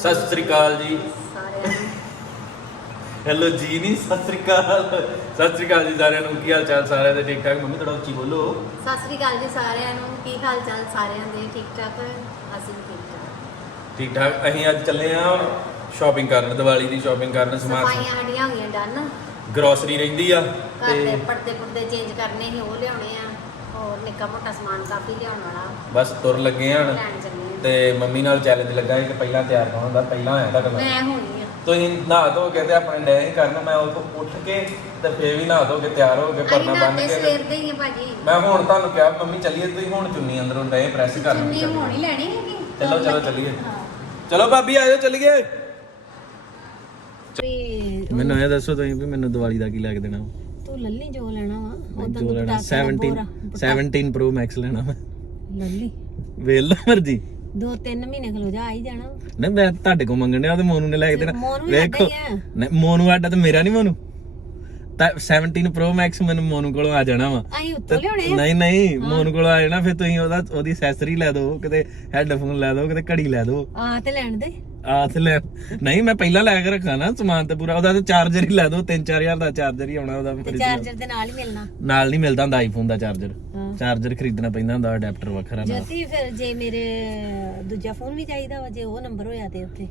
ਸਤਿ ਸ੍ਰੀ ਅਕਾਲ ਜੀ। ਸਾਰਿਆਂ ਨੂੰ ਹੈਲੋ ਜੀ ਨਹੀਂ ਸਤਿ ਸ੍ਰੀ ਅਕਾਲ। ਸਤਿ ਸ੍ਰੀ ਅਕਾਲ ਜੀ ਸਾਰਿਆਂ ਨੂੰ। ਕੀ ਹਾਲ ਚਾਲ ਸਾਰਿਆਂ ਦੇ? ਠੀਕ ਠਾਕ? ਮੰਮੀ ਥੋੜਾ ਉੱਚੀ ਬੋਲੋ। ਸਤਿ ਸ੍ਰੀ ਅਕਾਲ ਜੀ ਸਾਰਿਆਂ ਨੂੰ। ਕੀ ਹਾਲ ਚਾਲ ਸਾਰਿਆਂ ਦੇ? ਠੀਕ ਠਾਕ? ਅਸੀਂ ਵੀ ਠੀਕ ਠਾਕ। ਠੀਕ ਠਾਕ। ਅਸੀਂ ਅੱਜ ਚੱਲੇ ਆ ਸ਼ਾਪਿੰਗ ਕਰਨ ਦੀਵਾਲੀ ਦੀ ਸ਼ਾਪਿੰਗ ਕਰਨ ਸਮਾਨ ਸਫਾਈਆਂ ਸਾਡੀਆਂ ਹੋ ਗਈਆਂ ਡਨ। ਗਰੋਸਰੀ ਰਹਿੰਦੀ ਆ ਘਰ ਦੇ ਤੇ ਪਰਦੇ ਪੁਰਦੇ ਚੇਂਜ ਕਰਨੇ ਸੀ ਉਹ ਲਿਆਉਣੇ ਆ। ਹੋਰ ਨਿੱਕਾ ਮੋਟਾ ਸਮਾਨ ਕਾਫੀ ਲਿਆਉਣ ਵਾਲਾ। ਬਸ ਤੁਰ ਲੱਗੇ ਆ। ਹੁਣ ਲੈਣ ਚੱਲੇ ਆ। ਤੇ ਮੰਮੀ ਨਾਲ ਚੈਲੰਜ ਲੱਗਾ ਸੀ ਕਿ ਪਹਿਲਾਂ ਤਿਆਰ ਹੋਣਾ ਹੁੰਦਾ ਪਹਿਲਾਂ ਆਇਆ ਤੁਹਾਡਾ ਮੈਂ ਮੈਂ ਹੋਣੀ ਆ। ਤੁਸੀਂ ਨਹਾ ਧੋ ਕੇ ਤੇ ਆਪਣੇ ਡੈ ਕਰਨ ਮੈਂ ਉਥੋਂ ਉੱਠ ਕੇ ਤੇ ਫੇਰ ਵੀ ਨਹਾ ਧੋ ਕੇ ਤਿਆਰ ਹੋ ਕੇ ਅਸੀਂ ਪਰਨਾ ਬੰਨ ਨਾਤੇ ਕੇ ਸਵੇਰ ਦੇ ਹੀ ਆ ਭਾਜੀ। ਮੈਂ ਹੁਣ ਤੁਹਾਨੂੰ ਕਿਹਾ ਮੰਮੀ ਚੱਲੀਏ ਤੁਸੀਂ ਹੁਣ ਚੁੰਨੀ ਅੰਦਰੋਂ ਡੈ ਪ੍ਰੈਸ ਕਰਨ ਚੁੰਨੀ ਹੋਣੀ ਲੈਣੀ ਹੈਗੀ। ਚਲੋ ਚਲੋ ਚੱਲੀਏ। ਚਲੋ ਭਾਬੀ ਆਜੋ ਚੱਲੀਏ। ਵੀ ਮੈਨੂੰ ਇਹ ਦੱਸੋ ਤੁਸੀਂ ਵੀ ਮੈਨੂੰ ਦੀਵਾਲੀ ਦਾ ਕੀ ਲੱਗ ਦੇਣਾ? ਤੂੰ ਲੱਲੀ ਜੋ ਲੈਣਾ ਵਾ ਉਦਾਂ ਜੋ ਤੂੰ ਲੈਣਾ ਪਟਾਕੇ ਦਾ 17 ਪੂਰਾ- 17 ਪ੍ਰੋ ਮੈਕਸ ਲੈਣਾ ਮੈਂ। ਲੱਲੀ। ਵੇਲ ਮਰਜ਼ੀ। ਦੋ ਤਿੰਨ ਮਹੀਨੇ ਖਲੋ ਜਾ ਆ ਹੀ ਜਾਣਾ। ਨਹੀਂ ਮੈਂ ਤੁਹਾਡੇ ਕੋਲ ਮੰਗਣ ਡਿਆ ਤੇ ਮੋਨੂ ਨੇ ਲੈ ਕੇ ਦੇਣਾ। ਮੋਨੂ ਵੀ ਵੇਖੋ ਸਾਡਾ ਹੀ ਆ। ਨਹੀਂ ਮੋਨੂ ਆਡਾ ਤੇ ਮੇਰਾ ਨਹੀਂ ਮੋਨੂ? ਤਾਂ 17 ਪ੍ਰੋ ਮੈਕਸ ਮੈਨੂੰ ਮੋਨੂ ਕੋਲੋਂ ਆ ਜਾਣਾ ਵਾ। ਅਸੀਂ ਉੱਤੋਂ ਲਿਆਉਣੇ ਆ। ਨਹੀਂ ਨਹੀਂ ਮੋਨੂ ਕੋਲੋਂ ਆ ਜਾਣਾ ਫਿਰ ਤੁਸੀਂ ਉਹਦਾ ਉਹਦੀ ਐਕਸੈਸਰੀ ਲੈ ਦਿਓ ਕਿਤੇ ਹੈੱਡਫੋਨ ਲੈ ਦਿਓ ਕਿਤੇ ਘੜੀ ਲੈ ਦਿਓ। ਆ ਤੇ ਲੈਣ ਦੇ। ਆ ਤੇ ਲੈ ਨਹੀਂ ਮੈਂ ਪਹਿਲਾਂ ਲੈ ਕੇ ਰੱਖਾ ਨਾ ਸਮਾਨ ਤੇ ਪੂਰਾ ਉਹਦਾ ਤੇ ਚਾਰਜਰ ਹੀ ਲੈ ਦਿਓ 3-4000 ਦਾ ਚਾਰਜਰ ਹੀ ਆਉਣਾ ਉਹਦਾ ਤੇ। ਚਾਰਜਰ ਦੇ। ਨਾਲ ਹੀ ਮਿਲਣਾ। ਨਾਲ ਨਹੀਂ ਮਿਲਦਾ ਹੁੰਦਾ ਆਈਫੋਨ ਦਾ ਚਾਰਜਰ ਹਾਂ। ਚਾਰਜਰ ਖਰੀਦਣਾ ਪੈਂਦਾ ਹੁੰਦਾ ਅਡਾਪਟਰ ਵੱਖਰਾ ਨਾਲ। ਜੋਤੀ ਫਿਰ ਜੇ ਮੇਰੇ ਦੂਜਾ ਫੋਨ ਵੀ ਚਾਹੀਦਾ ਵਾ ਜੇ ਉਹ ਨੰਬਰ ਹੋਇਆ ਤੇ ਉੱਥੇ।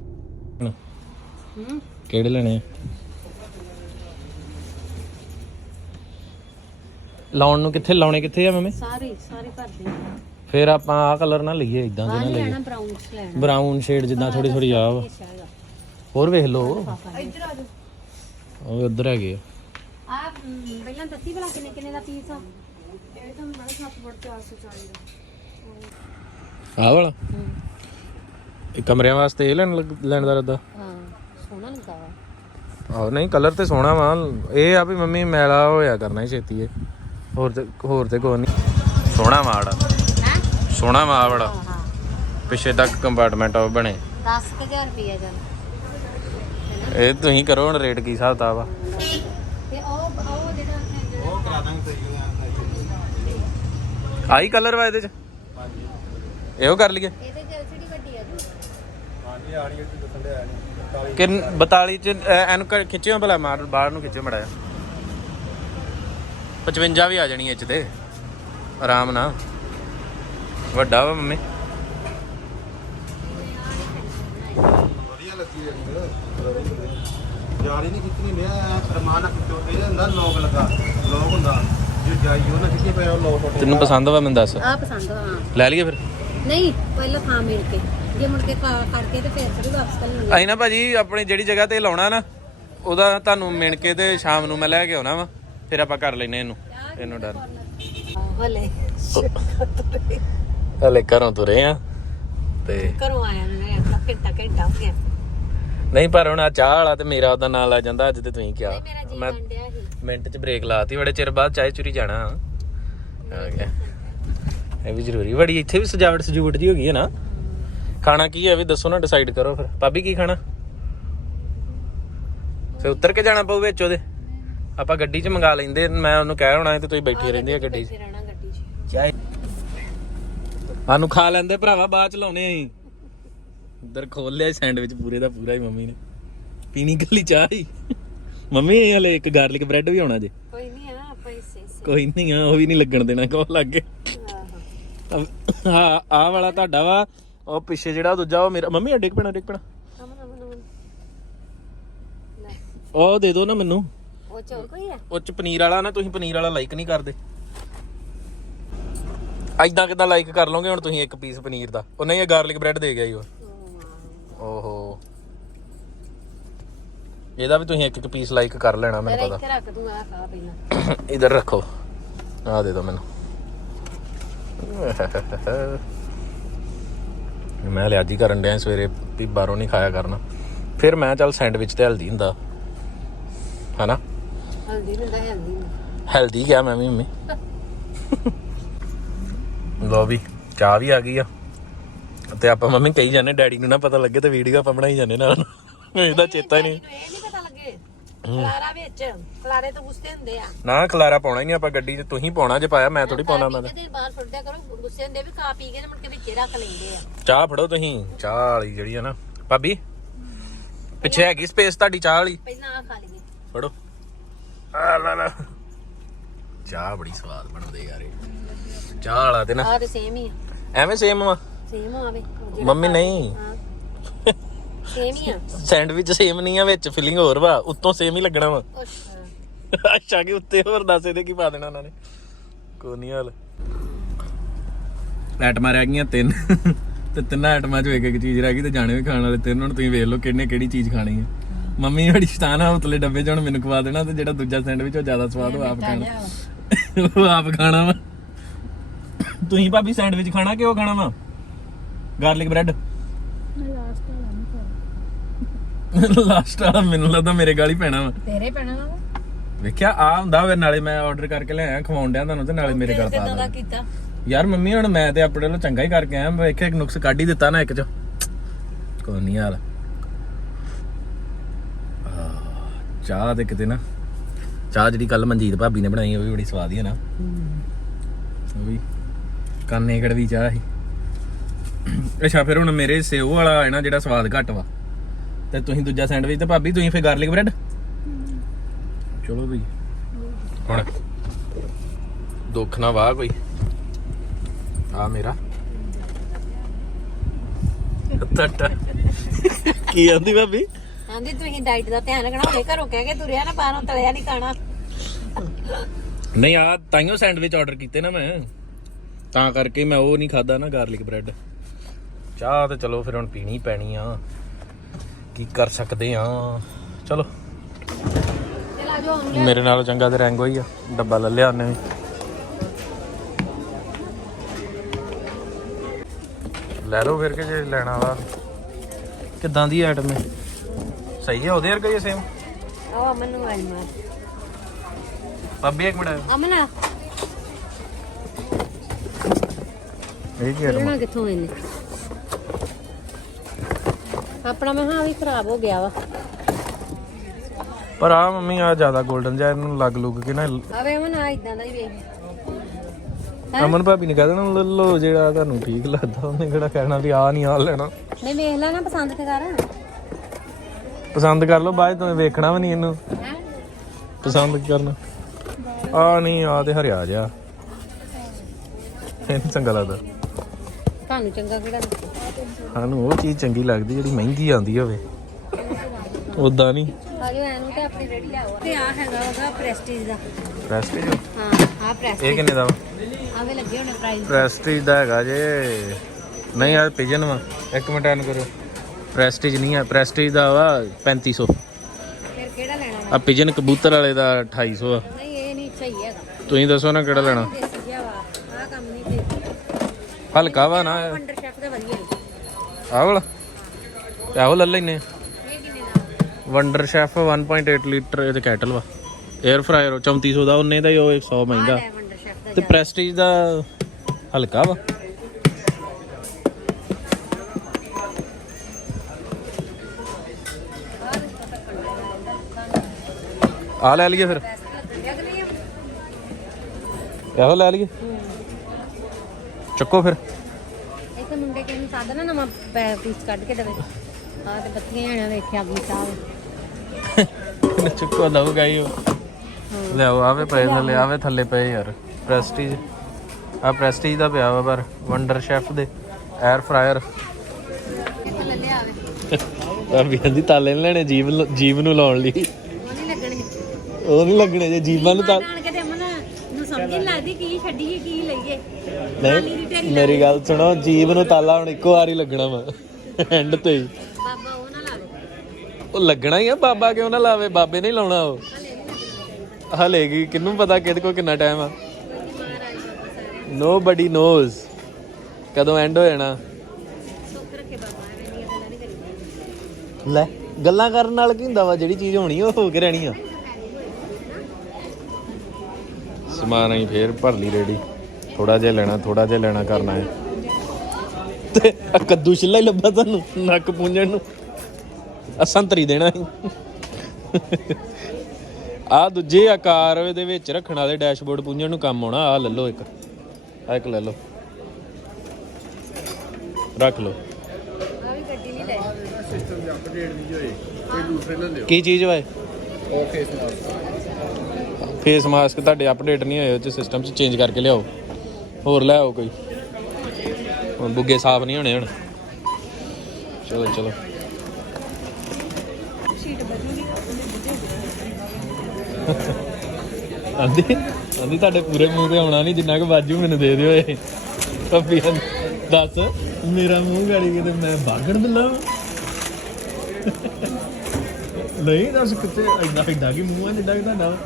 ਹੂੰ। ਕਿਹੜੇ ਲੈਣੇ ਆ? ਲਾਉਣ ਨੂੰ ਕਿੱਥੇ ਲਾਉਣੇ ਕਿੱਥੇ ਆ ਮਮੇ? ਸਾਰੇ ਸਾਰੇ ਭਰ ਦੇ ਫਿਰ ਆਪਾਂ ਆ ਕਲਰ ਨਾ ਲਈਏ ਇਦਾਂ ਦੇ ਨਾ ਲਈਏ। ਲੈਣਾ ਬਰਾਊਨ ਚ ਲੈਣਾ। ਬਰਾਊਨ ਸ਼ੇਡ ਜਿੱਦਾਂ ਥੋੜੀ ਥੋੜੀ ਆ। ਵਾ ਹੋਰ ਵੇਖ ਲਓ। ਇੱਧਰ ਆ ਉਹ ਉਧਰ ਹੈਗੇ ਆ। ਆ ਪਹਿਲਾਂ ਦੱਸੀ ਭਲਾ ਕਿੰਨੇ ਕਿੰਨੇ ਦਾ ਪੀਸ ਆ? ਇਹ ਤਾਂ ਮੇਰਾ 7 ਫੁੱਟ 440 ਦਾ। ਆਹ ਵਾਲਾ? ਇਹ ਕਮਰਿਆਂ ਵਾਸਤੇ ਇਹ ਲੈਣ ਲੱਗ- ਲੈਣ ਦਾ ਰੱਦਾ? ਹਾਂ ਸੋਹਣਾ ਲੱਗਾ ਵਾ। ਆਹ ਨਹੀਂ ਕਲਰ ਤੇ ਸੋਹਣਾ ਵਾ। ਇਹ ਆ ਵੀ ਮੰਮੀ ਮੈਲਾ ਹੋਇਆ ਕਰਨਾ ਹੀ ਛੇਤੀ ਇਹ। ਹੋਰ ਤੇ ਹੋਰ ਤੇ ਕੋਈ ਨਹੀਂ ਸੋਹਣਾ ਮਾੜਾ ਸੋਹਣਾ ਮਾ ਬੜਾ ਹਾਂ ਪਿੱਛੇ ਤੱਕ ਕੰਪਾਰਟਮੈਂਟ ਆ ਬਣੇ। 10000 ਰੁਪਏ ਚੱਲ। ਇਹ ਤੁਸੀਂ ਕਰੋ ਹੁਣ ਰੇਟ ਕੀ ਹਿਸਾਬ ਆ। ਤੇ ਉਹ ਉਹ ਜਿਹੜਾ ਉਹ ਕਰਾ ਆਹੀ ਕਲਰ ਵਾ ਇਹਦੇ ਚ? ਇਹੋ ਕਰ ਲਈਏ। ਇਹਦੇ ਚ ਐਲਸੀਡੀ ਵੱਡੀ ਆ ਜੀ। ਕਿ 42 ਚ ਅ, ਇਹਨੂੰ ਕਰ- ਖਿੱਚਿਓ ਭਲਾ ਮਾਰ ਬਾਹਰ ਨੂੰ ਖਿੱਚਿਓ ਮੜਾਇਆ 55 ਵੀ ਆ ਜਾਣੀ ਇਹ ਚ ਤੇ। ਆਰਾਮ ਨਾਲ। ਵੱਡਾ ਵਾ ਮੰਮੀ। ਵਧੀਆ ਲੱਗੀ ਰੰਗ ਜਾਰੀ ਨਹੀਂ ਖਿੱਚਣੀ ਮੈਂ ਰਮਾਨ ਨਾਲ ਖਿੱਚੋ ਇਹ ਹੁੰਦਾ ਲੋਕ ਲੱਗਾ। ਲੋਕ ਹੁੰਦਾ। ਜੇ ਜਾਈ ਉਹ ਨਾ ਖਿੱਚੇ ਪਿਆ ਲੋਕ ਹੁੰਦਾ ਤੈਨੂੰ ਪਸੰਦ ਵਾ ਮੈਨੂੰ ਦੱਸ। ਆ ਪਸੰਦ ਆ ਹਾਂ ਲੈ ਲਈਏ ਫਿਰ। ਨਹੀਂ ਪਹਿਲਾਂ ਥਾਂ ਮਿਲ ਕੇ। ਜੇ ਮੁੜ ਕੇ ਕਰਕੇ ਤੇ ਫਿਰ ਥੋੜੀ ਵਾਪਸ ਕਰ ਲੈਣੀ ਅਸੀਂ ਨਾ ਭਾਜੀ ਆਪਣੀ ਜਿਹੜੀ ਜਗ੍ਹਾ ਤੇ ਲਾਉਣਾ ਨਾ ਉਹਦਾ ਤੁਹਾਨੂੰ ਮਿਣ ਕੇ ਤੇ ਸ਼ਾਮ ਨੂੰ ਮੈਂ ਲੈ ਕੇ ਆਉਣਾ ਵਾ। ਫਿਰ ਆਪਾਂ ਕਰ ਲੈਨੇ ਇਹਨੂੰ। ਇਹਨੂੰ ਡਰ ਹਲੇ ਹਲੇ ਘਰੋਂ ਤੁਰੇ ਆ ਤੇ ਘਰੋਂ ਆਇਆ ਮੈਂ ਅੱਧਾ ਘੰਟਾ ਘੰਟਾ ਹੋ ਗਿਆ। ਨਹੀਂ ਪਰ ਹੁਣ ਆ ਚਾਹ ਵਾਲਾ ਤੇ ਮੇਰਾ ਉਹਦਾ ਨਾਂ ਲੱਗ ਜਾਂਦਾ ਅੱਜ ਤੇ ਤੁਸੀਂ ਕਿਹਾ। ਨਹੀਂ ਮੇਰਾ ਜੀ ਮੈਂ ਕੰਡਿਆ ਸੀ। ਮਿੰਟ 'ਚ ਬ੍ਰੇਕ ਲਾਤੀ ਬੜੇ ਚਿਰ ਬਾਅਦ ਚਾਹ ਚੁਰੀ ਜਾਣਾ ਆ ਗਿਆ। ਇਹ ਵੀ ਜ਼ਰੂਰੀ ਬੜੀ ਇੱਥੇ ਵੀ ਸਜਾਵਟ ਸਜੂਵਟ ਜੀ ਹੋ ਗਈ ਹੈ ਨਾ। ਖਾਣਾ ਕੀ ਹੈ ਵੀ ਦੱਸੋ ਨਾ ਡਿਸਾਈਡ ਕਰੋ ਫਿਰ। ਭਾਬੀ ਕੀ ਖਾਣਾ? ਫਿਰ ਉੱਤਰ ਕੇ ਜਾਣਾ ਪਊ ਵਿੱਚ ਉਹਦੇ। ਆਪਾਂ ਗੱਡੀ 'ਚ ਮੰਗਾ ਲੈਂਦੇ ਮੈਂ ਉਹਨੂੰ ਕਹਿ ਹੋਣਾ ਤੇ ਤੁਸੀਂ ਬੈਠੀ ਰਹਿੰਦੀ ਆ ਗੱਡੀ 'ਚ ਸਾਨੂੰ ਖਾ ਲੈਂਦੇ ਭਰਾਵਾ ਬਾਅਦ ਚ ਲਾਉਨੇ ਅਸੀਂ। ਉਧਰ ਖੋਲ ਲਿਆ ਸੈਂਡਵਿਚ ਪੂਰੇ ਦਾ ਪੂਰਾ ਹੀ ਮੰਮੀ ਨੇ। ਪੀਣੀ ਕੱਲੀ ਚਾਹ ਹੀ। ਮੰਮੀ ਇਹ ਹਲੇ ਇੱਕ ਗਾਰਲਿਕ ਬ੍ਰੈਡ ਵੀ ਆਉਣਾ ਜੇ। ਕੋਈ ਨਹੀਂ ਆ ਆਪਾਂ ਇਸੇ ਕੋਈ ਨਹੀਂ ਆ ਉਹ ਵੀ ਨਹੀਂ ਲੱਗਣ ਦੇਣਾ ਕੋਲ ਲੱਗੇ ਆਹੋ। ਹਾਂ ਆਹ ਵਾਲਾ ਤੁਹਾਡਾ ਵਾ ਉਹ ਪਿੱਛੇ ਜਿਹੜਾ ਦੂਜਾ ਉਹ ਮੇਰਾ ਮੰਮੀ ਡਿੱਗ ਪੈਣਾ ਡਿੱਗ ਪੈਣਾ। ਉਹ ਦੇ ਦਿਓ ਨਾ ਮੈਨੂੰ। ਉਹ ਚੋਰ ਕੋਈ ਆ? ਉਹ ਚ ਪਨੀਰ ਵਾਲਾ ਨਾ ਤੁਸੀਂ ਪਨੀਰ ਵਾਲਾ ਲਾਈਕ ਨਹੀਂ ਕਰਦੇ। ਐਦਾਂ ਕਿਦਾਂ ਲਾਈਕ ਕਰ ਲਓਗੇ ਹੁਣ ਤੁਸੀਂ ਇੱਕ ਪੀਸ ਪਨੀਰ ਦਾ? ਉਹ ਨਹੀਂ ਇਹ ਗਾਰਲਿਕ ਬ੍ਰੈਡ ਦੇ ਗਿਆ ਹੀ ਉਹ ਓਹੋ। ਇਹਦਾ ਵੀ ਤੁਸੀਂ ਇੱਕ ਇੱਕ ਪੀਸ ਲਾਈਕ ਕਰ ਲੈਣਾ ਮੈਨੂੰ ਇੱਥੇ ਰੱਖ ਦੂੰ ਆ ਖਾ ਪਹਿਲਾਂ ਪਤਾ ਇਧਰ ਰੱਖੋ। ਆ ਦੇ ਦਿਓ ਮੈਨੂੰ। ਮੈਂ ਲਿਆ ਜੀ ਕਰਨ ਡਿਆ ਸਵੇਰੇ ਵੀ ਬਾਹਰੋਂ ਨਹੀਂ ਖਾਇਆ ਕਰਨਾ। ਫਿਰ ਮੈਂ ਚੱਲ ਸੈਂਡਵਿਚ ਤੇ ਹਲਦੀ ਹੁੰਦਾ। ਹਨਾ? ਹਲਦੀ ਹੁੰਦਾ ਹਲਦੀ ਹੁੰਦਾ। ਹੈਲਦੀ ਗਿਆ ਮੈਂ ਵੀ ਮੰਮੀ। ਲੋ ਵੀ ਚਾਹ ਵੀ ਆ ਗਈ ਆ। ਤੇ ਆਪਾਂ ਮੰਮੀ ਕਹੀ ਜਾਂਦੇ ਡੈਡੀ ਨੂੰ ਨਾ ਪਤਾ ਲੱਗੇ ਤੇ ਵੀਡੀਓ ਆਪਾਂ ਬਣਾਈ ਜਾਂਦੇ ਨਾਲ। ਇਹਦਾ ਚੇਤਾ ਹੀ ਨਹੀਂ। ਇਹ ਨਹੀਂ ਪਤਾ ਲੱਗੇ। ਖਲਾਰਾ ਵਿੱਚ ਖਲਾਰੇ ਤਾਂ ਗੁੱਸੇ ਹੁੰਦੇ ਆ। ਨਾ ਖਲਾਰਾ ਪਾਉਣਾ ਹੀ ਨਹੀਂ ਆਪਾਂ ਗੱਡੀ 'ਚ ਤੂੰ ਹੀ ਪਾਉਣਾ ਜੇ ਪਾਇਆ ਮੈਂ ਥੋੜੀ ਪਾਉਣਾ ਮੈਂ ਤਾਂ। ਤੇ। ਬਾਹਰ ਸੁੱਟਦਿਆ ਕਰੋ ਗੁੱਸੇ ਹੁੰਦੇ ਵੀ ਖਾ ਪੀ ਕੇ ਤੇ ਮੁੜ ਕੇ ਵਿੱਚੇ ਰੱਖ ਲੈਂਦੇ ਆ। ਚਾਹ ਫੜੋ ਤੁਸੀਂ ਚਾਹ ਵਾਲੀ ਜਿਹੜੀ ਆ ਨਾ। ਭਾਬੀ ਪਿੱਛੇ ਹੈਗੀ ਸਪੇਸ ਤੁਹਾਡੀ ਚਾਹ ਵਾਲੀ? ਪਹਿਲਾਂ ਆ ਖਾ ਲਈਏ। ਫੜੋ। ਆ ਲੈ ਲੈ। ਚਾਹ ਬੜੀ ਸਵਾਦ ਬਣਦੇ ਯਾਰ ਇਹ। ਚਾਹ ਵਾਲਾ ਤੇ ਨਾ। ਆ ਤੇ ਸੇਮ ਹੀ ਆ। ਐਵੇਂ ਸੇਮ ਵਾ। ਸੇਮ ਆਵੇ। ਮੰਮੀ ਨਹੀਂ। ਸੇਮ ਹੀ ਆ। ਸੈਂਡਵਿਚ ਸੇਮ ਨਹੀਂ ਆ ਵਿੱਚ ਫਿਲਿੰਗ ਹੋਰ ਵਾ। ਉੱਤੋਂ ਸੇਮ ਹੀ ਲੱਗਣਾ ਵਾ। ਅੱਛਾ। ਅੱਛਾ ਕਿ ਉੱਤੇ ਹੋਰ ਦੱਸ ਇਹਦੇ ਕੀ ਪਾ ਦੇਣਾ ਉਹਨਾਂ ਨੇ। ਕੋਈ ਨਹੀਂ ਹਾਲ ਐਟਮਾਂ ਰਹਿ ਗਈਆਂ ਤਿੰਨ। ਤੇ ਤਿੰਨਾਂ ਐਟਮਾਂ ਚੋਂ ਇੱਕ ਇੱਕ ਚੀਜ਼ ਰਹਿ ਗਈ ਤੇ ਜਾਣੇ ਵੀ ਖਾਣ ਵਾਲੇ ਤਿੰਨ ਹੁਣ ਤੁਸੀਂ ਵੇਖ ਲਓ ਕਿਹਨੇ ਕਿਹੜੀ ਚੀਜ਼ ਖਾਣੀ ਹੈ ਮੰਮੀ ਬੜੀ ਸ਼ਤਾਨ ਆ ਉਤਲੇ ਡੱਬੇ 'ਚ ਹੁਣ ਮੈਨੂੰ ਖਵਾ ਦੇਣਾ ਤੇ ਜਿਹੜਾ ਦੂਜਾ ਸੈਂਡਵਿਚ ਉਹ ਜ਼ਿਆਦਾ ਸਵਾਦ ਉਹ ਆਪ ਖਾਣਾ। ਉਹ ਆਪ ਖਾਣਾ ਵਾ। ਤੁਸੀਂ ਭਾਬੀ ਸੈਂਡਵਿਚ ਖਾਣਾ ਕਿ ਉਹ ਖਾਣਾ ਵਾ? ਗਾਰਲਿਕ ਬ੍ਰੈਡ ਲਾਸਟ ਵਾਲਾ ਮੈਨੂੰ ਲੱਗਦਾ ਮੇਰੇ ਗਾਲੀ ਪੈਣਾ ਵਾ। ਤੇਰੇ ਪੈਣਾ ਵਾ? ਵੇਖਿਆ ਆ ਹੁੰਦਾ ਵੇ ਨਾਲੇ ਮੈਂ ਆਰਡਰ ਕਰਕੇ ਲਿਆਇਆ ਖਵਾਉਣ ਡਿਆ ਤੁਹਾਨੂੰ ਤੇ ਨਾਲੇ ਮੇਰੇ ਘਰ ਪਾ ਦਾ ਕੀਤਾ? ਯਾਰ ਮੰਮੀ ਹੁਣ ਮੈਂ ਤੇ ਆਪਣੇ ਵੱਲੋਂ ਚੰਗਾ ਹੀ ਕਰਕੇ ਆਇਆ ਮੈਂ ਵੇਖਿਆ ਇੱਕ ਨੁਕਸ ਕੱਢ ਹੀ ਦਿੱਤਾ ਨਾ ਇੱਕ ਚ। ਕੋਈ ਨਹੀਂ ਹਾਲ ਆਹ, ਚਾਹ ਤੇ ਕਿਤੇ ਨਾ। ਚਾਹ ਜਿਹੜੀ ਕੱਲ ਮਨਜੀਤ ਭਾਬੀ ਨੇ ਬਣਾਈ ਉਹ ਵੀ ਬੜੀ ਸਵਾਦ ਹੀ ਹੈ ਨਾ। ਉਹ ਵੀ ਕਾਨੇ ਕੜਵੀ ਚਾਹ ਸੀ। ਅੱਛਾ ਫਿਰ ਹੁਣ ਮੇਰੇ ਸੇਵ ਵਾਲਾ ਹੈ ਨਾ ਜਿਹੜਾ ਸਵਾਦ ਘੱਟ ਵਾ। ਤੇ ਤੁਸੀਂ ਦੂਜਾ ਸੈਂਡਵਿਚ ਤੇ ਭਾਬੀ ਤੁਸੀਂ ਫਿਰ ਗਾਰਲਿਕ ਬ੍ਰੈਡ? ਚਲੋ ਬਈ। ਹੁਣ ਦੁੱਖ ਨਾ ਵਾਹ ਕੋਈ। ਆ ਮੇਰਾ। ਟੱਟਾ ਕੀ ਆਂਦੀ ਭਾਬੀ? ਆਂਦੀ ਤੁਸੀਂ ਡਾਈਟ ਦਾ ਧਿਆਨ ਰੱਖਣਾ ਹੋਵੇ ਘਰੋਂ ਕਹਿ ਕੇ ਤੁਰਿਆ ਨਾ ਬਾਹਰੋਂ ਤਲਿਆ ਨਹੀਂ ਖਾਣਾ। ਨਹੀਂ ਆ, ਤਾਈਓ ਸੈਂਡਵਿਚ ਆਰਡਰ ਕੀਤੇ ਨਾ ਮੈਂ। ਤਾਂ ਕਰਕੇ ਮੈਂ ਉਹ ਨਹੀਂ ਖਾਦਾ ਨਾ ਗਾਰਲਿਕ ਬ੍ਰੈਡ ਚਾਹ ਤੇ ਚਲੋ ਫਿਰ ਹੁਣ ਪੀਣੀ ਪੈਣੀ ਆ। ਕੀ ਕਰ ਸਕਦੇ ਆ। ਚਲੋ। ਮੇਰੇ ਨਾਲੋਂ ਚੰਗਾ ਤੇ ਰੈਂਗੋ ਹੀ ਆ। ਡੱਬਾ ਲੈ ਲਿਆ ਉਹਨੇ ਲੈ ਲਓ ਫਿਰ ਕਿ ਜੇ ਲੈਣਾ ਵਾ। ਕਿੱਦਾਂ ਦੀ ਆਈਟਮ ਹੈ ਸਹੀ ਹੈ ਉਹਦੇ ਵਰਗਾ ਹੀ ਸੇਮ ਆ ਅਮਨ ਨੂੰ ਮਾਰ। ਭਾਬੀ ਇੱਕ ਮਿੰਟ। ਅਮਨ। ਇਹ ਕੀ ਆਈਟਮ ਲੈਣਾ ਕਿੱਥੋਂ ਇਹਨੇ? ਆਪਣਾ ਮੈਂ ਹਾਂ ਵੀ ਖਰਾਬ ਹੋ ਗਿਆ ਵਾ। ਪਰ ਆ ਮੰਮੀ ਆ ਜ਼ਿਆਦਾ 골ਡਨ ਜਿਹਾ ਇਹਨੂੰ ਲੱਗ ਲੁੱਗ ਕੇ ਨਾ ਆਵੇ ਅਮਨ ਆ ਇਦਾਂ ਦਾ ਹੀ ਵੇਖ। ਅਮਨ ਭਾਬੀ ਨੇ ਕਹਿ ਦੇਣਾ ਲੈ ਲਓ ਜਿਹੜਾ ਤੁਹਾਨੂੰ ਠੀਕ ਲੱਗਦਾ ਉਹਨੇ ਕਿਹੜਾ ਕਹਿਣਾ ਵੀ ਆ ਨਹੀਂ ਆ ਲੈਣਾ। ਨਹੀਂ ਵੇਖ ਲੈ ਨਾ ਪਸੰਦ ਤੇ ਕਰ। ਪਸੰਦ ਕਰ ਲਓ ਬਾਅਦ 'ਚ ਤੁਸੀਂ ਵੇਖਣਾ ਵੀ ਨਹੀਂ ਇਹਨੂੰ। ਹੈ? ਪਸੰਦ ਕਰਨਾ। ਆ ਨਹੀਂ ਆ ਤੇ ਹਰਿਆ ਜਿਹਾ। ਇਹ ਨੀ ਚੰਗਾ ਲੱਗਦਾ। ਤੁਹਾਨੂੰ ਚੰਗਾ ਕਿਹੜਾ ਲੱਗਦਾ? ਸਾਨੂੰ ਉਹ ਚੀਜ਼ ਚੰਗੀ ਲੱਗਦੀ ਜਿਹੜੀ ਮਹਿੰਗੀ ਆਉਂਦੀ ਹੋਵੇ। ਉਦਾਂ ਨਹੀਂ ਆ ਜਾਓ ਐਨੂੰ ਤੇ ਆਪਣੀ ਰੈਡੀ ਲਿਆਓ ਤੇ ਆ ਹੈਗਾ ਉਹਦਾ ਪ੍ਰੈਸਟੀਜ ਦਾ। ਪ੍ਰੈਸਟੀਜ? ਹਾਂ ਆ ਇਹ ਪ੍ਰੈਸਟੀਜ ਕਿੰਨੇ ਦਾ ਵਾ? ਆਵੇ ਲੱਗੇ ਹੋਣੇ ਪ੍ਰਾਈਸ ਪ੍ਰੈਸਟੀਜ ਦਾ ਹੈਗਾ ਜੇ। ਨਹੀਂ ਆ ਪਿਜਨ ਵਾ। ਇੱਕ ਮਿੰਟ ਐਨ ਕਰੋ। ਪ੍ਰੈਸਟੀਜ ਨਹੀਂ ਆ ਪ੍ਰੈਸਟੀਜ ਦਾ ਵਾ 3500 ਫਿਰ ਕਿਹੜਾ ਲੈਣਾ ਆ ਪਿਜਨ ਕਬੂਤਰ ਵਾਲੇ ਦਾ 2800 ਆ ਨਹੀਂ ਇਹ ਨਹੀਂ ਸਹੀ ਹੈਗਾ ਤੁਸੀਂ ਦੱਸੋ ਨਾ ਕਿਹੜਾ ਲੈਣਾ? ਦੇਸੀ ਜਿਹਾ ਵਾ ਆ ਕੰਮ ਨਹੀਂ ਹਲਕਾ ਵਾ ਨਾ। ਸ਼ੈਫ ਦਾ ਵਧੀਆ ਹੈ ਆਹ ਵਾਲਾ? ਤੇ ਆਹੋ ਲੈ ਲੈਨੇ ਇਹ ਕਿੰਨੇ ਦਾ ਵੰਡਰ ਸ਼ੈਫ 1.8 ਲੀਟਰ ਇਹ ਤੇ ਕੈਟਲ ਵਾ। 에ਅਰ ਫਰਾਇਰ 3400 ਦਾ ਉਹਨੇ ਦਾ ਹੀ ਉਹ 100 ਮਹਿੰਗਾ। ਸ਼ੈਫ ਦਾ ਤੇ ਪ੍ਰੈਸਟੀਜ ਦਾ ਹਲਕਾ ਵਾ। ਆ ਲੈ ਲਈਏ ਫਿਰ। ਇਹੋ ਲੈ ਲਈਏ। ਚੱਕੋ ਫਿਰ। ਇੱਕ ਮੁੰਡੇ ਕਹਿੰਦੇ ਸਾਦਾ ਨਾ ਨਵਾਂ ਪੀਸ ਕੱਢ ਕੇ ਦੇਵੇ। ਆ ਤੇ ਬੱਤੀਆਂ ਆਣਾ ਵੇਖਿਆ ਆਪਣੀ ਚਾਹ ਚੱਕੋ ਦਊਗਾ ਹੀ ਉਹ। ਲਿਆਓ ਆਵੇ ਪਏ ਥੱਲੇ ਆਵੇ ਥੱਲੇ ਪਏ ਯਾਰ। ਪ੍ਰੈਸਟੀਜ ਆ ਪ੍ਰੈਸਟੀਜ ਦਾ ਪਿਆ ਵਾ ਪਰ ਵੰਡਰ ਸ਼ੈਫ ਦੇ। 에ਅਰ ਫਰਾਇਰ ਇੱਕ ਲੈ ਲਿਆ ਆਵੇ ਭਾਬੀ ਕਹਿੰਦੀ ਤਾਲੇ ਨੀ ਲੈਣੇ ਜੀਵ ਲ- ਜੀਵ ਨੂੰ ਲਾਉਣ ਲਈ। ਉਹ ਨਹੀਂ ਲੱਗਣੇ। ਉਹ ਨਹੀਂ ਲੱਗਣੇ ਜੇ ਜੀਵਾਂ ਨੂੰ ਤਾਂ ਕੇ ਨੂੰ ਨਹੀਂ ਕੀ ਛੱਡੀਏ ਕੀ ਲਈਏ? ਨਹੀਂ ਮੇਰੀ ਗੱਲ ਸੁਣੋ ਜੀਵ ਨੂੰ ਤਾਲਾ ਹੁਣ ਇੱਕੋ ਵਾਰੀ ਲੱਗਣਾ ਵਾ ਐਂਡ ਤੇ ਹੀ। ਬਾਬਾ ਉਹ ਨਾ ਲਾਵੇ। ਉਹ ਲੱਗਣਾ ਹੀ ਆ ਬਾਬਾ ਕਿਉਂ ਨਾ ਲਾਵੇ? ਬਾਬੇ ਨੇ ਹੀ ਲਾਉਣਾ ਉਹ। ਹਲੇ ਨਹੀਂ ਲੱਗਣੇ। ਹਲੇ ਕੀ ਕਿੰਨੂੰ ਪਤਾ ਕਿਹਦੇ ਕੋਲ ਕਿੰਨਾ ਟਾਈਮ ਆ? ਮਹਾਰਾਜ ਬਾਬਾ ਸਾਹਿਬ। ਨੋਬਡੀ ਨੋਜ਼ ਕਦੋਂ ਐਂਡ ਹੋ ਜਾਣਾ। ਸੁੱਖ ਰੱਖੇ ਬਾਬਾ ਐਵੇਂ ਦੀਆਂ ਗੱਲਾਂ ਨਹੀਂ ਕਰੀਦੀਆਂ। ਲੈ ਗੱਲਾਂ ਕਰਨ ਨਾਲ ਕੀ ਹੁੰਦਾ ਵਾ? ਜਿਹੜੀ ਚੀਜ਼ ਹੋਣੀ ਉਹ ਹੋ ਕੇ ਰਹਿਣੀ ਆ। ਸਮਾਨ ਅਸੀਂ ਫੇਰ ਭਰ ਲਈ ਰੈਡੀ ਥੋੜਾ ਜਿਹਾ ਲੈਣਾ ਥੋੜਾ ਜਿਹਾ ਲੈਣਾ ਕਰਨਾ ਹੈ। ਤੇ ਆਹ ਕੱਦੂ ਛਿੱਲਾ ਹੀ ਲੱਭਾ ਤੁਹਾਨੂੰ ਨੱਕ ਪੂੰਝਣ ਨੂੰ। ਆ ਸੰਤਰੀ ਦੇਣਾ ਆ ਦੂਜੇ ਆਕਾਰ ਦੇ ਵਿੱਚ ਰੱਖਣ ਵਾਲੇ ਡੈਸ਼ਬੋਰਡ ਪੂੰਝਣ ਨੂੰ ਕੰਮ ਆਉਣਾ ਆ ਲੈ ਲਓ ਇੱਕ। ਆ ਇੱਕ ਲੈ ਲਓ। ਰੱਖ ਲਓ। ਆ ਵੀ ਗੱਡੀ ਨਹੀਂ ਲੈ। ਸਿਸਟਮ ਦੇ ਅਪਡੇਟ ਨਹੀਂ ਹੋਏ ਕੋਈ ਦੂਸਰੇ ਲੈ ਲਿਓ ਕੀ ਚੀਜ਼ ਵਾਏ ਉਹ ਫੇਸ ਮਾਸਕ ਤੁਹਾਡੇ ਅਪਡੇਟ ਨਹੀਂ ਹੋਏ, ਉਹ ਚ ਸਿਸਟਮ ਚ ਚੇਂਜ ਕਰਕੇ ਲਿਆਓ। ਹੋਰ ਲੈ ਆਓ ਕੋਈ। ਹੁਣ ਬੁੱਗੇ ਸਾਫ਼ ਨਹੀਂ ਹੋਣੇ ਹੁਣ। ਚਲੋ ਚਲੋ। ਆਂਦੀ ਆਂਦੀ ਤੁਹਾਡੇ ਪੂਰੇ ਮੂੰਹ ਤੇ ਆਉਣਾ ਨਹੀਂ, ਜਿੰਨਾ ਕੁ ਬਾਜੂ ਮੈਨੂੰ ਦੇ ਦਿਓ ਇਹ। ਪੱਪੀ ਦੱਸ, ਮੇਰਾ ਮੂੰਹ ਗਾੜੀ ਕਿਤੇ ਮੈਂ ਬਾਗੜ ਦਿਲਾ ਨਹੀਂ, ਦੱਸ ਕਿਤੇ ਐਡਾ ਐਡਾ ਕੀ ਮੂੰਹ ਆ, ਜਿੱਡਾ ਕਿ ਤੁਹਾਡਾ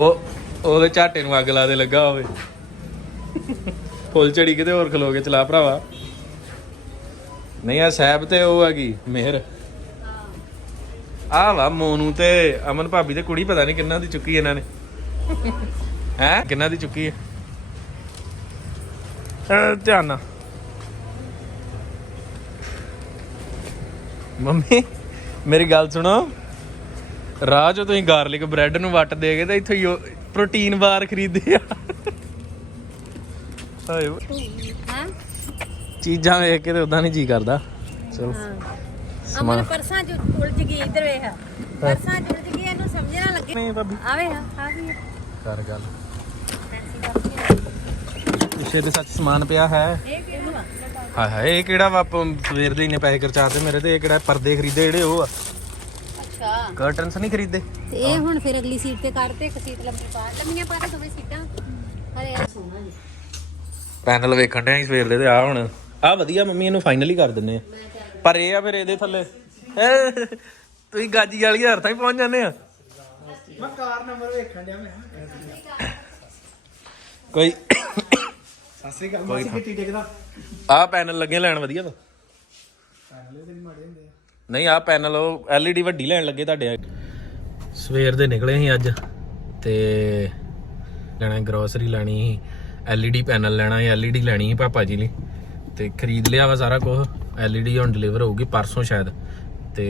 ਉਹ ਉਹਦੇ ਝਾਟੇ ਨੂੰ ਅੱਗ ਲਾ ਦੇ ਲੱਗਾ ਹੋਵੇ। ਫੁੱਲ ਝੜੀ ਕਿਤੇ ਹੋਰ ਖਲੋ ਕੇ ਚਲਾ ਭਰਾਵਾ। ਨਹੀਂ ਆ ਸਾਹਿਬ ਤੇ ਉਹ ਹੈਗੀ, ਮਿਹਰ। ਆ ਵਾ ਮੋਨੂ ਤੇ ਅਮਨ ਭਾਬੀ ਤੇ ਕੁੜੀ, ਪਤਾ ਨਹੀਂ ਕਿੰਨਾ ਦੀ ਚੁੱਕੀ ਇਹਨਾਂ ਨੇ। ਹੈ? ਕਿੰਨਾ ਦੀ ਚੁੱਕੀ ਹੈ ਧਿਆਨ ਨਾਲ। ਮੰਮੀ ਮੇਰੀ ਗੱਲ ਸੁਣੋ। ਰਾਹ ਚੋਂ ਤੁਸੀਂ ਗਾਰਲਿਕ ਬ੍ਰੈਡ ਨੂੰ ਵੱਟ ਦੇ ਕੇ ਤੇ ਇੱਥੋਂ ਪ੍ਰੋਟੀਨ ਬਾਰ ਖਰੀਦੇ ਆ। ਹਾਏ ਹਾਂ। ਚੀਜ਼ਾਂ ਵੇਖ ਕੇ ਤੇ ਉਦਾਂ ਨਹੀਂ ਜੀ ਕਰਦਾ। ਚਲੋ। ਅਮਨ ਪਰਸਾਂ ਚ ਉਲਝ ਗਈ ਇੱਧਰ ਵੇਖ। ਪਰਸਾਂ ਚ ਉਲਝ ਗਈ ਇਹਨੂੰ ਸਮਝ ਨਾ ਲੱਗੇ। ਨਹੀਂ ਭਾਬੀ। ਆਵੇ ਹਾਂ ਆ ਗਈ ਕਰ ਗੱਲ। ਪਿੱਛੇ ਤੇ ਸੱਚ ਸਮਾਨ ਪਿਆ ਹੈ। ਇਹ ਹਾਏ ਹਾਏ ਇਹ ਕਿਹੜਾ ਵਾ ਸਵੇਰ ਦੇ ਇੰਨੇ ਪੈਸੇ ਖਰਚਾਤੇ ਮੇਰੇ ਤੇ ਇਹ ਕਿਹੜਾ ਪਰਦੇ ਖਰੀਦੇ ਜਿਹੜੇ ਉਹ ਆ? ਅੱਛਾ। ਕਰਟਨਸ ਨਹੀਂ ਖਰੀਦੇ? ਤੇ ਇਹ ਹੁਣ ਫਿਰ ਅਗਲੀ ਸੀਟ ਤੇ ਕਰਤੇ ਇੱਕ ਸੀਟ ਲੰਮੀ ਪਾ ਲੰਮੀਆਂ ਪਾ ਦੇ ਦੋਵੇਂ ਸੀਟਾਂ। ਹਰੇ ਆ। ਸੋਹਣਾ ਜੀ ਪੈਨਲ ਵੇਖਣ ਸੀ ਸਵੇਰ ਦੇ ਤੇ ਆ ਹੁਣ ਆ ਵਧੀਆ ਮੰਮੀ ਇਹਨੂੰ ਫਾਈਨਲੀ ਕਰ ਦਿੰਨੇ ਆ। ਪਰ ਇਹ ਆ ਫਿਰ ਇਹਦੇ ਥੱਲੇ। ਹੈਂ, ਤੁਸੀਂ ਗਾਜੀ ਵਾਲੀ ਹਰ ਤਾਈਂ ਪਹੁੰਚ ਜਾਂਦੇ ਆ। ਮੈਂ ਕਾਰ ਨੰਬਰ ਵੇਖਣ ਡਿਆ ਮੈਂ। ਕੋਈ ਸਤਿ ਸ੍ਰੀ ਅਕਾਲ। ਮਾਸੀ ਕਿੱਟੀ ਟਿਕਦਾ ਆ ਪੈਨਲ ਲੱਗੇ ਲੈਣ ਵਧੀਆ ਵਾ ਨਹੀਂ ਆ ਪੈਨਲ ਉਹ LED ਵੱਡੀ ਲੈਣ ਲੱਗੇ ਤੁਹਾਡੇ ਸਵੇਰ ਦੇ ਨਿਕਲੇ ਸੀ ਅੱਜ ਤੇ ਲੈਣਾ ਗਰੋਸਰੀ ਲੈਣੀ ਸੀ LED ਪੈਨਲ ਲੈਣਾ ਸੀ LED ਲੈਣੀ ਸੀ ਪਾਪਾ ਜੀ ਲਈ। ਤੇ ਖਰੀਦ ਲਿਆ ਵਾ ਸਾਰਾ ਕੁਝ LED ਹੁਣ ਡਿਲੀਵਰ ਹੋਊਗੀ ਪਰਸੋਂ ਸ਼ਾਇਦ। ਤੇ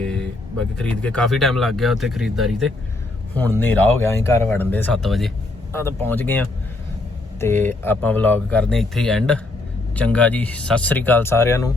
ਬਾਕੀ ਖਰੀਦ ਕੇ ਕਾਫੀ ਟਾਈਮ ਲੱਗ ਗਿਆ ਉੱਥੇ ਖਰੀਦਦਾਰੀ ਤੇ। ਹੁਣ ਹਨੇਰਾ ਹੋ ਗਿਆ ਅਸੀਂ ਘਰ ਵੜਨ ਦੇ 7 ਵਜੇ। ਆ ਤਾਂ ਪਹੁੰਚ ਗਏ ਆ। ਤੇ ਆਪਾਂ ਵਲੌਗ ਕਰਦੇ ਹਾਂ ਇੱਥੇ ਐਂਡ ਚੰਗਾ ਜੀ ਸਤਿ ਸ੍ਰੀ ਅਕਾਲ ਸਾਰਿਆਂ ਨੂੰ।